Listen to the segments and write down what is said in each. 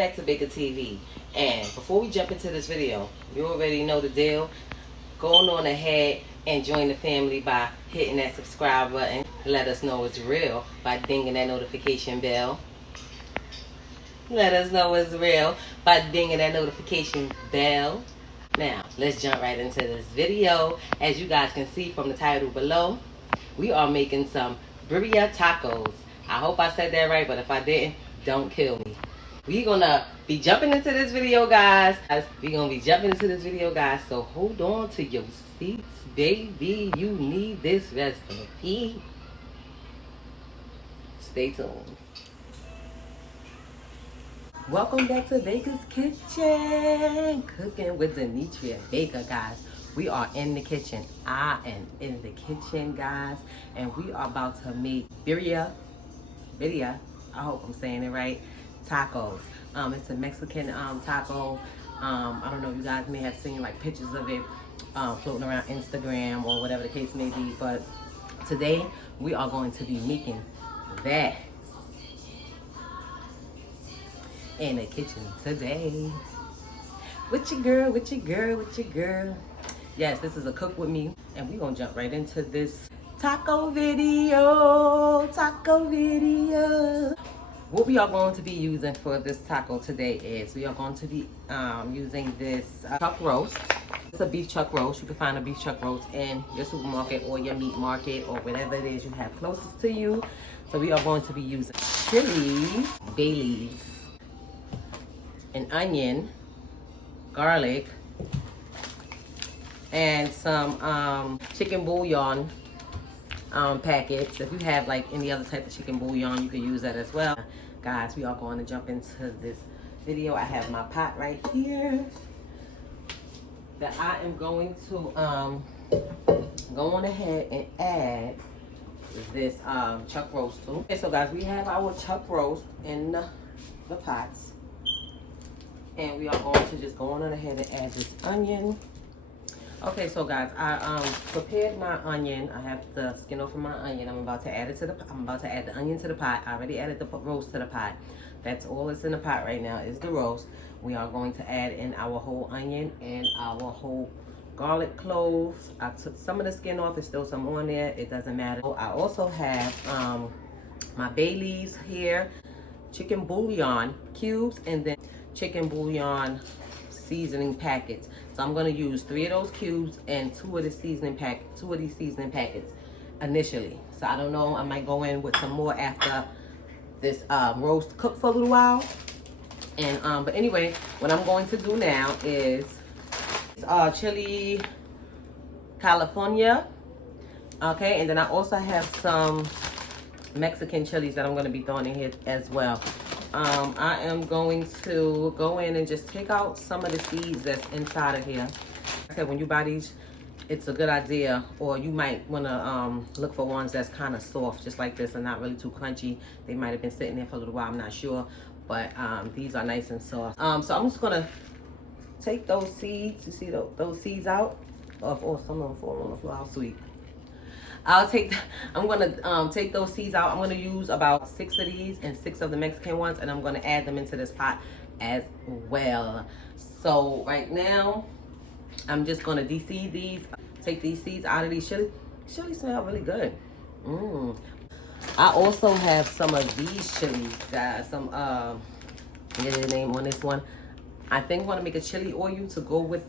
back to Baker TV. And before we jump into this video, you already know the deal. Go on ahead and join the family by hitting that subscribe button. Let us know it's real by dinging that notification bell. Let us know it's real by dinging that notification bell. Now, let's jump right into this video. As you guys can see from the title below, we are making some Birria Tacos. I hope I said that right, but if I didn't, don't kill me. We're gonna be jumping into this video, guys. So hold on to your seats, baby. You need this recipe. Stay tuned. Welcome back to Baker's Kitchen. Cooking with Demetria Baker, guys. We are in the kitchen. I am in the kitchen, guys. And we are about to make Birria, I hope I'm saying it right, tacos. It's a Mexican taco. I don't know, you guys may have seen like pictures of it floating around Instagram or whatever the case may be. But today we are going to be making that in the kitchen today. With your girl. Yes, this is a cook with me, and we're gonna jump right into this taco video. What we are going to be using for this taco today is we are going to be using this chuck roast. It's a beef chuck roast. You can find a beef chuck roast in your supermarket or your meat market or whatever it is you have closest to you. So we are going to be using chilies, bay leaves, an onion, garlic, and some chicken bouillon packets. If you have like any other type of chicken bouillon, you can use that as well. Guys, we are going to jump into this video. I have my pot right here that I am going to go on ahead and add this chuck roast to. Okay, so guys, we have our chuck roast in the pots, and we are going to just go on ahead and add this onion. Okay, so guys, I prepared my onion. I have the skin off of my onion. I'm about to add the onion to the pot. I already added the roast to the pot. That's all that's in the pot right now is the roast. We are going to add in our whole onion and our whole garlic cloves. I took some of the skin off. There's still some on there. It doesn't matter. I also have my bay leaves here, chicken bouillon cubes, and then chicken bouillon seasoning packets. So I'm going to use 3 of those cubes and 2 of these seasoning packets initially. So I don't know, I might go in with some more after this roast cook for a little while. And but anyway, what I'm going to do now is chili California. Okay, and then I also have some Mexican chilies that I'm going to be throwing in here as well. I am going to go in and just take out some of the seeds that's inside of here. Like I said, when you buy these, it's a good idea, or you might want to look for ones that's kind of soft, just like this, and not really too crunchy. They might have been sitting there for a little while, I'm not sure, but these are nice and soft. So I'm just going to take those seeds, you see those seeds out, or some of them fall on the floor, how sweet. I'm gonna take those seeds out. I'm gonna use about 6 of these and 6 of the Mexican ones, and I'm gonna add them into this pot as well. So right now, I'm just gonna de-seed these, take these seeds out of these chili. Chili smell really good. I also have some of these chilies, guys. Some get the name on this one. I think I'm gonna make a chili oil to go with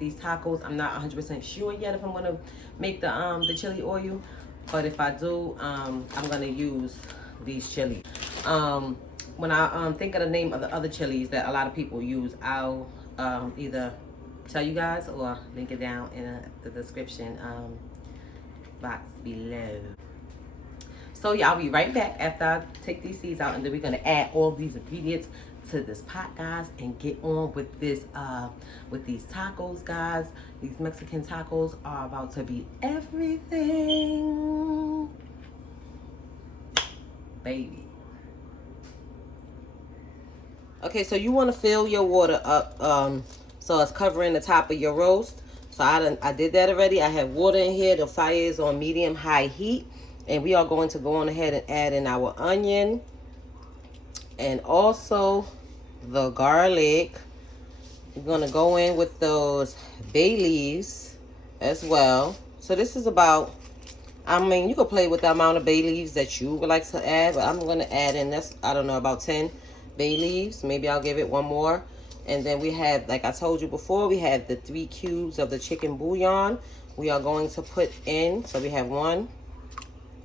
these tacos. I'm not 100% sure yet if I'm gonna make the chili oil, but if I do, I'm gonna use these chilies. When I think of the name of the other chilies that a lot of people use, I'll either tell you guys or link it down in the description box below. So yeah, I'll be right back after I take these seeds out, and then we're gonna add all these ingredients to this pot, guys, and get on with this with these tacos, guys. These Mexican tacos are about to be everything, baby. Okay, so you want to fill your water up so it's covering the top of your roast. So I did that already. I have water in here. The fire is on medium high heat, and we are going to go on ahead and add in our onion and also the garlic. We're gonna go in with those bay leaves as well. So this is about, I mean, you could play with the amount of bay leaves that you would like to add, but I'm gonna add in this, I don't know, about 10 bay leaves. Maybe I'll give it one more. And then we have, like I told you before, we have the 3 cubes of the chicken bouillon we are going to put in. So we have 1,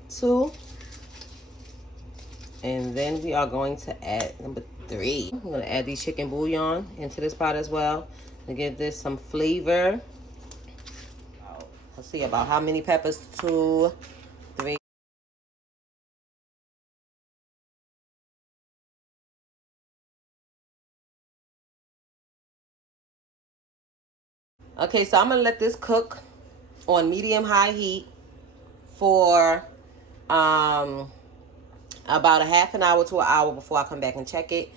2, and then we are going to add number 3. I'm gonna add these chicken bouillon into this pot as well to give this some flavor. Let's see, about how many peppers? 2, 3. Okay, so I'm gonna let this cook on medium-high heat for about a half an hour to an hour before I come back and check it.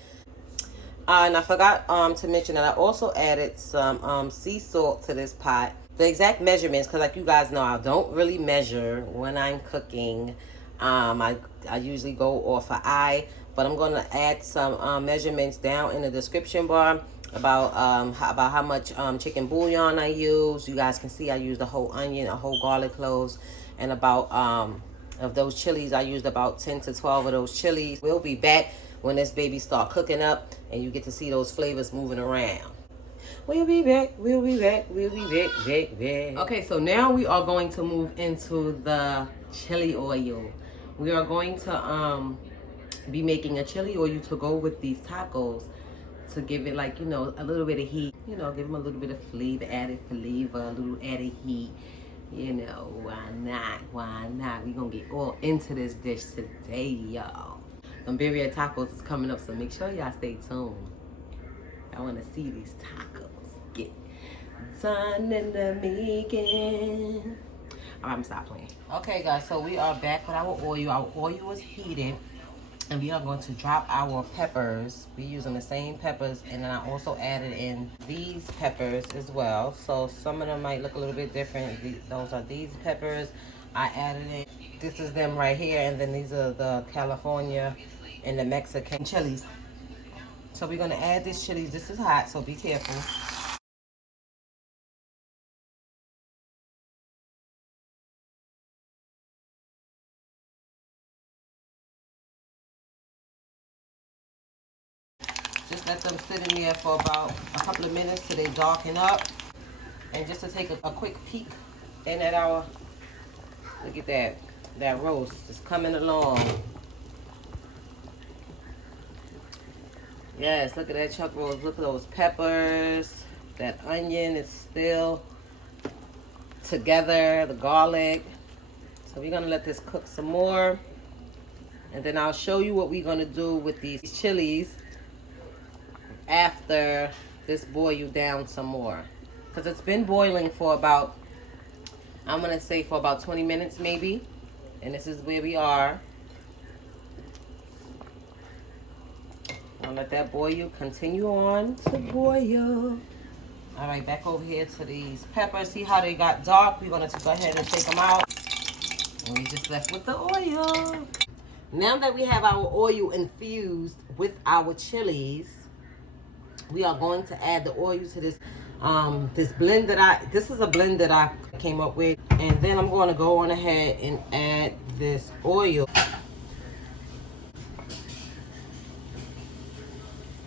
And I forgot to mention that I also added some sea salt to this pot. The exact measurements, because like you guys know, I don't really measure when I'm cooking. I usually go off an eye, but I'm going to add some measurements down in the description bar about how much chicken bouillon I use. You guys can see I used a whole onion, a whole garlic cloves, and about of those chilies, I used about 10 to 12 of those chilies. We'll be back when this baby start cooking up and you get to see those flavors moving around. We'll be back, we'll be back, we'll be back. Okay, so now we are going to move into the chili oil. We are going to be making a chili oil to go with these tacos to give it, like, you know, a little bit of heat. You know, give them a little bit of flavor, added flavor, a little added heat. You know, why not? Why not? We're going to get all into this dish today, y'all. The Birria Tacos is coming up, so make sure y'all stay tuned. I want to see these tacos get done in the making. All right, I'm going to stop playing. Okay, guys, so we are back with our oil. Our oil is heated, and we are going to drop our peppers. We're using the same peppers, and then I also added in these peppers as well. So some of them might look a little bit different. Those are these peppers I added in. This is them right here, and then these are the California and the Mexican chilies. So we're gonna add these chilies. This is hot, so be careful. Just let them sit in there for about a couple of minutes till they darken up. And just to take a quick peek in at our, look at that roast is coming along. Yes, look at that chuck roast. Look at those peppers. That onion is still together. The garlic. So we're going to let this cook some more. And then I'll show you what we're going to do with these chilies after this boil down some more. Because it's been boiling for about, I'm going to say for about 20 minutes maybe. And this is where we are. I'll let that boil, continue on to boil. All right, back over here to these peppers. See how they got dark? We're going to go ahead and take them out. And we just left with the oil. Now that we have our oil infused with our chilies, we are going to add the oil to this this blend that this is a blend that I came up with. And then I'm going to go on ahead and add this oil.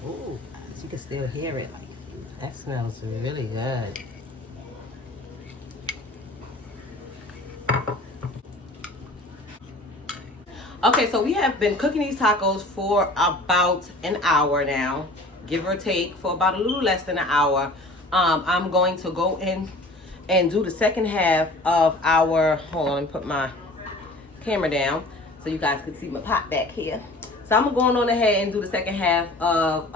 Ooh, you can still hear it. That smells really good. Okay, so we have been cooking these tacos for about an hour now, give or take, for about a little less than an hour. I'm going to go in and do the second half of our, hold on, let me put my camera down so you guys can see my pot back here. So I'm going on ahead and do the second half of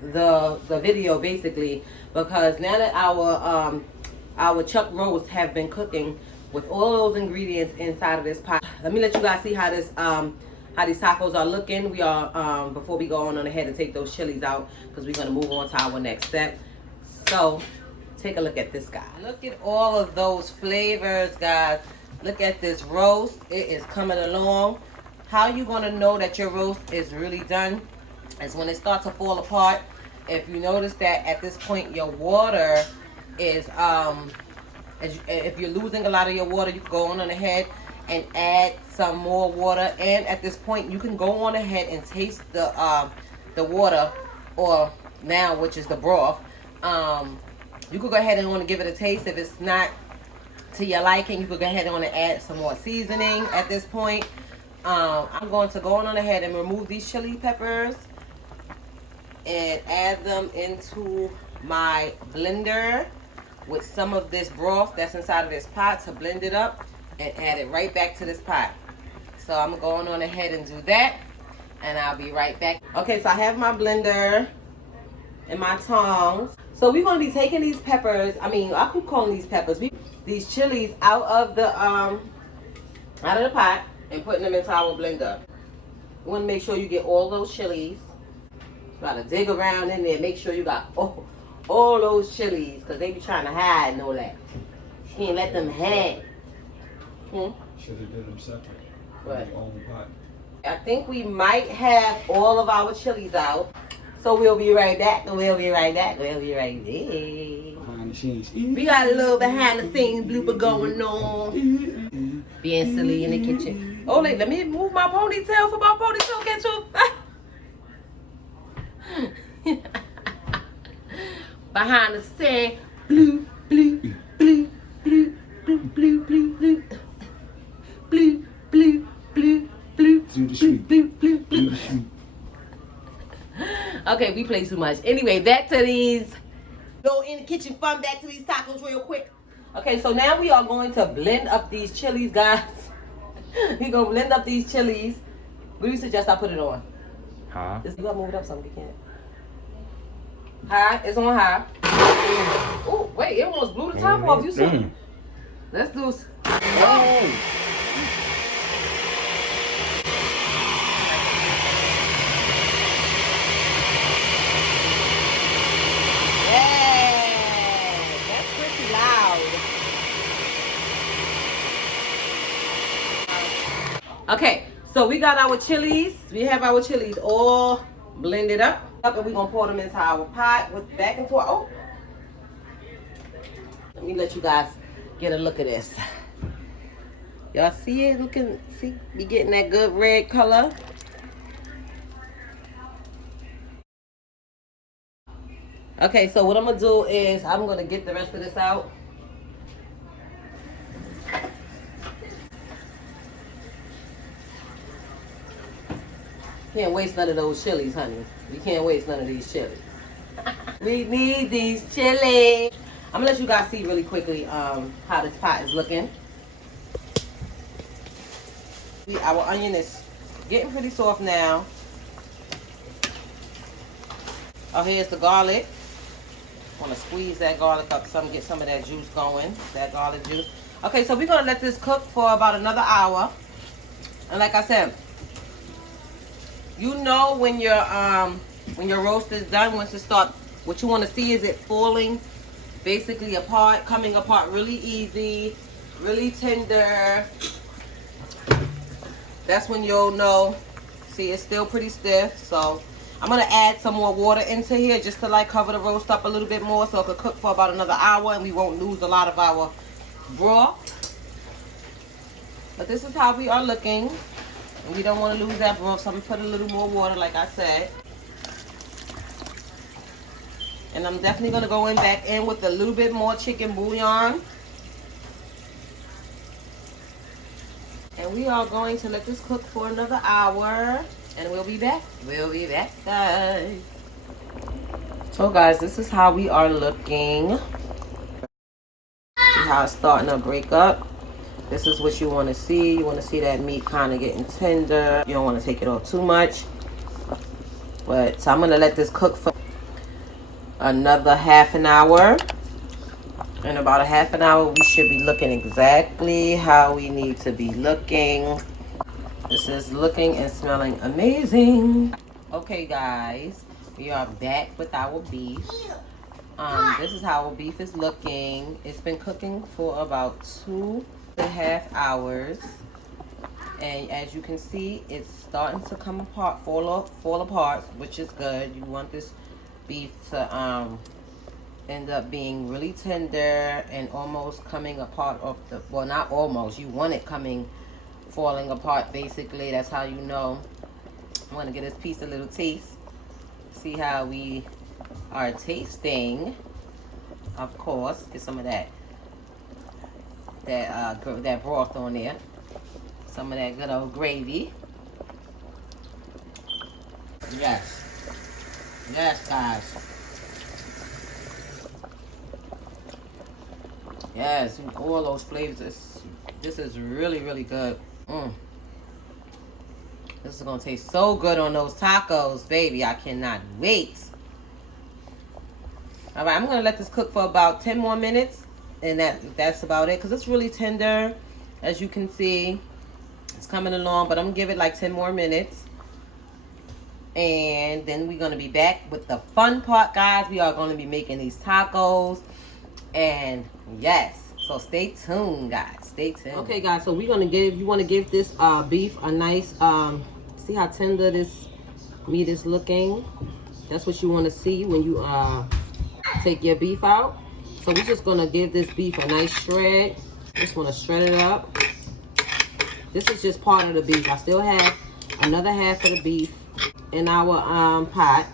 the video, basically, because now that our chuck roasts have been cooking with all those ingredients inside of this pot, let me let you guys see how this how these tacos are looking. We are before we go on ahead and take those chilies out, because we're going to move on to our next step. So take a look at this guy. Look at all of those flavors, guys. Look at this roast. It is coming along. How you going to know that your roast is really done? is when it starts to fall apart. If you notice that at this point your water is if you're losing a lot of your water, you can go on ahead and add some more water. And at this point, you can go on ahead and taste the water, or now, which is the broth. You could go ahead and want to give it a taste. If it's not to your liking, you could go ahead and want to add some more seasoning at this point. I'm going to go on ahead and remove these chili peppers and add them into my blender with some of this broth that's inside of this pot to blend it up and add it right back to this pot. So I'm going on ahead and do that, and I'll be right back. Okay, so I have my blender and my tongs. So we're going to be taking these peppers, I keep calling these peppers, these chilies out of the pot and putting them into our blender. You want to make sure you get all those chilies. Try to dig around in there, make sure you got all those chilies, because they be trying to hide and all that. You can't let them hide. Should have did them separate. What? Their own pot. I think we might have all of our chilies out. So we'll be right back. We'll be right back. We'll be right there. Behind the scenes. We got a little behind the scenes blooper going on. Being silly in the kitchen. Oh, let me move my ponytail for my ponytail catch up. Behind the scenes. Blue, blue, blue, blue, blue, blue, blue, blue. Blue, blue, blue, blue, Through the street. blue, blue, blue. Okay, we play too much. Anyway, back to these. Go in the kitchen fun, back to these tacos real quick. Okay, so now we are going to blend up these chilies, guys. We're going to blend up these chilies. What do you suggest I put it on? High. You got to move it up some, you can't. High, it's on high. Oh, wait, it almost blew the top off. You see? Let's do. Oh. Okay, so we got our chilies. We have our chilies all blended up. And we're going to pour them into our pot with back and forth. Oh, let me let you guys get a look at this. Y'all see it? See, we getting that good red color. Okay, so what I'm going to do is I'm going to get the rest of this out. Can't waste none of those chilies, honey. We can't waste none of these chilies. We need these chilies. I'm gonna let you guys see really quickly how this pot is looking. Our onion is getting pretty soft now. Oh, here's the garlic. Want to squeeze that garlic up some, get some of that juice going, that garlic juice. Okay, so we're gonna let this cook for about another hour. And like I said, you know when your roast is done, once it starts, what you want to see is it falling basically apart, coming apart really easy, really tender. That's when you'll know. See, it's still pretty stiff, so I'm going to add some more water into here just to like cover the roast up a little bit more so it could cook for about another hour and we won't lose a lot of our broth. But this is how we are looking. And we don't want to lose that broth, so I'm going to put a little more water like I said. And I'm definitely going to go back in with a little bit more chicken bouillon. And we are going to let this cook for another hour. And we'll be back. We'll be back, guys. So, guys, this is how we are looking. See how it's starting to break up. This is what you want to see. You want to see that meat kind of getting tender. You don't want to take it off too much. But, so I'm going to let this cook for another half an hour. In about a half an hour, we should be looking exactly how we need to be looking. This is looking and smelling amazing. Okay, guys, we are back with our beef. This is how our beef is looking. It's been cooking for about 2.5 hours. And as you can see, it's starting to come apart, fall apart, which is good. You want this beef to end up being really tender and almost coming apart of the, well, not almost, you want it falling apart basically. That's how you know. I'm gonna give this piece a little taste. See how we are tasting. Of course, get some of that broth on there. Some of that good old gravy. Yes. Yes, guys. Yes, all those flavors. This is really, really good. This is gonna taste so good on those tacos, baby. I cannot wait. All right, I'm gonna let this cook for about 10 more minutes, and that's about it, because it's really tender, as you can see. It's coming along, but I'm gonna give it like 10 more minutes. And then we're gonna be back with the fun part, guys. We are gonna be making these tacos. And yes, so stay tuned, guys. Stay tuned. Okay, guys, so we're gonna you wanna give this beef a nice, see how tender this meat is looking? That's what you wanna see when you take your beef out. So we're just gonna give this beef a nice shred. Just wanna shred it up. This is just part of the beef. I still have another half of the beef in our pot.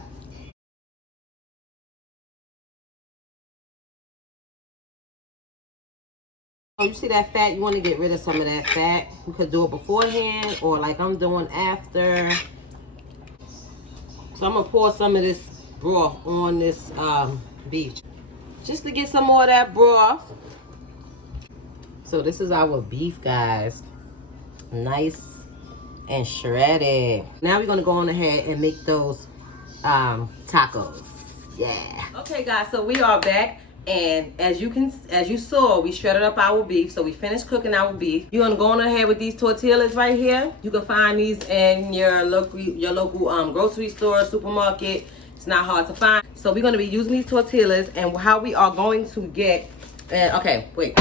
Oh, you see that fat? You want to get rid of some of that fat. You could do it beforehand or like I'm doing after. So I'm gonna pour some of this broth on this beef, just to get some more of that broth. So this is our beef, guys. Nice and shredded. Now we're gonna go on ahead and make those tacos. Yeah. Okay, guys, so we are back, and as you saw, we shredded up our beef. So we finished cooking our beef. You're gonna go on ahead with these tortillas right here. You can find these in your local grocery store, supermarket. It's not hard to find. So we're gonna be using these tortillas, and how we are going to get. Okay, wait.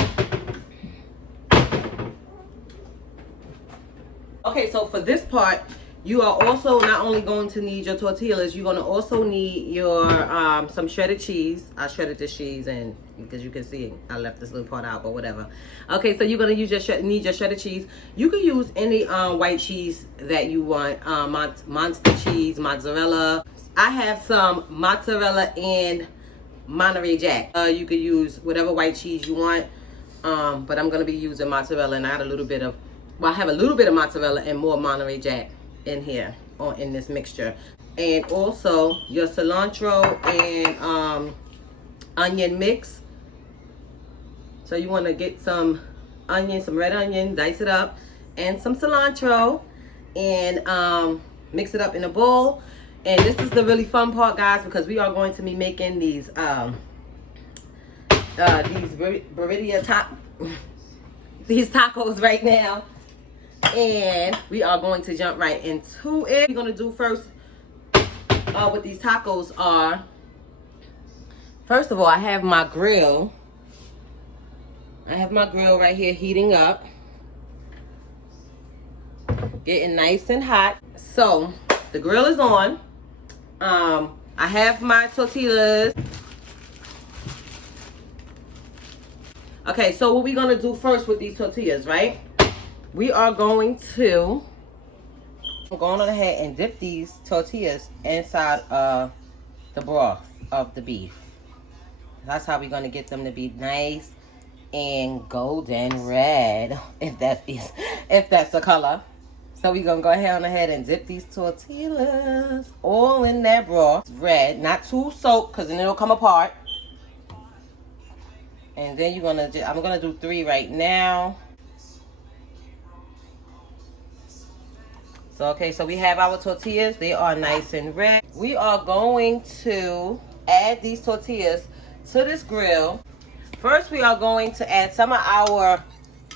Okay, so for this part, you are also not only going to need your tortillas, you're going to also need your some shredded cheese. I shredded this cheese, and because you can see I left this little part out, but whatever. Okay, so you're going to use need your shredded cheese. You can use any white cheese that you want, monster cheese, mozzarella. I have some mozzarella and Monterey Jack. You could use whatever white cheese you want, but I'm going to be using mozzarella, and I had a little bit of, well, I have a little bit of mozzarella and more Monterey Jack in here, in this mixture. And also your cilantro and onion mix. So you want to get some onion, some red onion, dice it up, and some cilantro, and mix it up in a bowl. And this is the really fun part, guys, because we are going to be making these Birria Taco, these tacos right now. And we are going to jump right into it. What we're going to do first with these tacos are, first of all, I have my grill. I have my grill right here heating up. Getting nice and hot. So, the grill is on. I have my tortillas. Okay, so what we're going to do first with these tortillas, right? We are going to go on ahead and dip these tortillas inside of the broth of the beef. That's how we're going to get them to be nice and golden red, if that's the color. So we're going to go ahead and dip these tortillas all in that broth. Red, not too soaked, because then it'll come apart. And then I'm going to do 3 right now. So, okay, so we have our tortillas. They are nice and red. We are going to add these tortillas to this grill. First, we are going to add some of our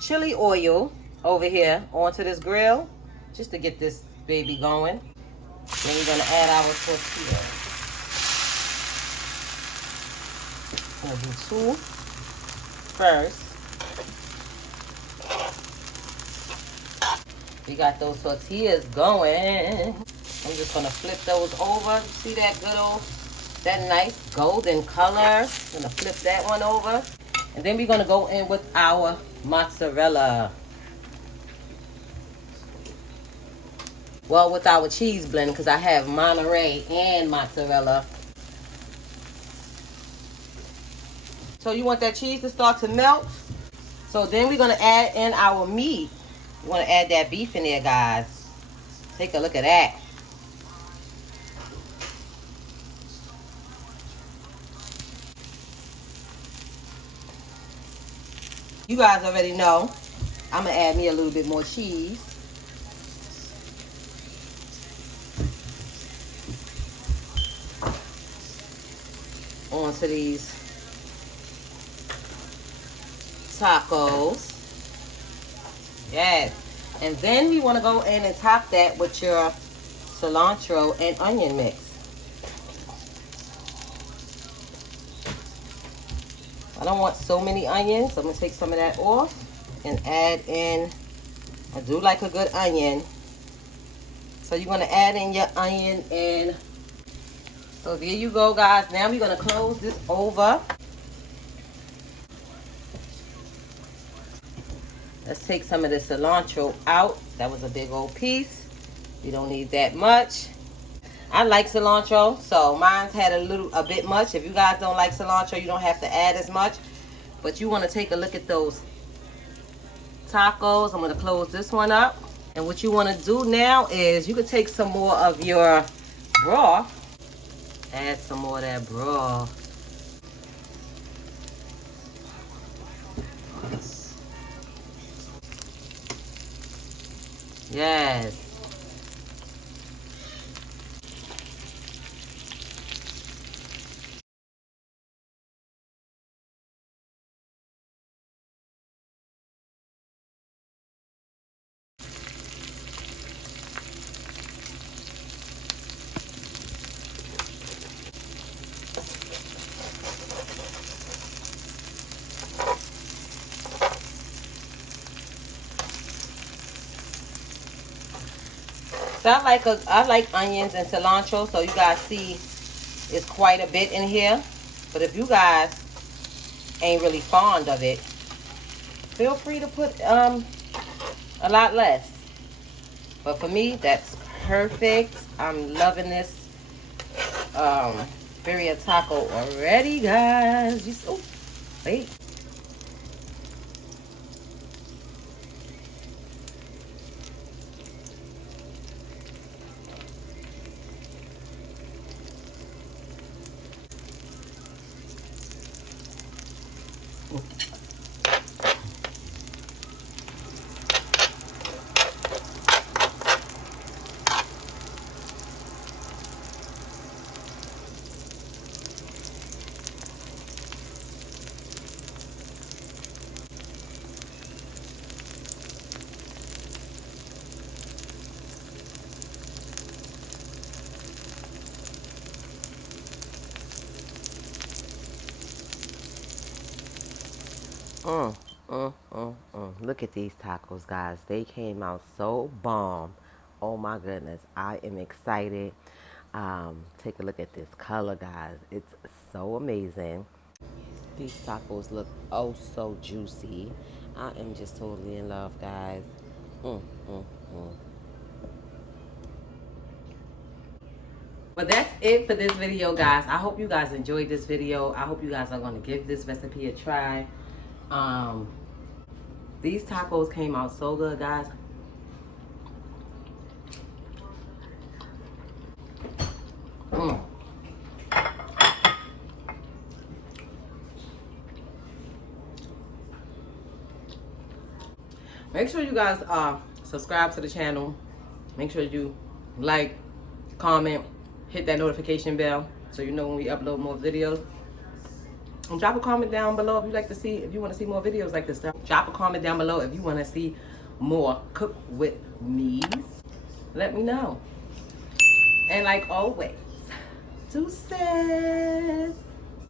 chili oil over here onto this grill, just to get this baby going. Then we're going to add our tortillas. I'm going to do 2 first. We got those tortillas going. I'm just gonna flip those over. See that good old, that nice golden color? I'm gonna flip that one over. And then we're gonna go in with our mozzarella. Well, with our cheese blend, because I have Monterey and mozzarella. So you want that cheese to start to melt. So then we're gonna add in our meat. We wanna add that beef in there, guys. Take a look at that. You guys already know, I'm gonna add me a little bit more cheese. Onto these tacos. Yes. And then we want to go in and top that with your cilantro and onion mix. I don't want so many onions, so I'm going to take some of that off and add in, I do like a good onion. So you're going to add in your onion and, so there you go, guys. Now we're going to close this over. Let's take some of the cilantro out. That was a big old piece. You don't need that much. I like cilantro, so mine's had a bit much. If you guys don't like cilantro, you don't have to add as much. But you want to take a look at those tacos. I'm going to close this one up. And what you want to do now is you can take some more of your broth. Add some more of that broth. Yes. So I like onions and cilantro, so you guys see it's quite a bit in here. But if you guys ain't really fond of it, feel free to put a lot less. But for me, that's perfect. I'm loving this Birria Taco already, guys. Oh, wait. Look at these tacos, guys. They came out so bomb. Oh my goodness. I am excited. Take a look at this color, guys. It's so amazing. These tacos look oh so juicy. I am just totally in love, guys. But that's it for this video, guys. I hope you guys enjoyed this video. I hope you guys are going to give this recipe a try. These tacos came out so good, guys. Make sure you guys subscribe to the channel. Make sure you like, comment, hit that notification bell so you know when we upload more videos. And drop a comment down below if you like to see, if you want to see more videos like this. Drop a comment down below if you want to see more cook with me's. Let me know. And like always, deuces.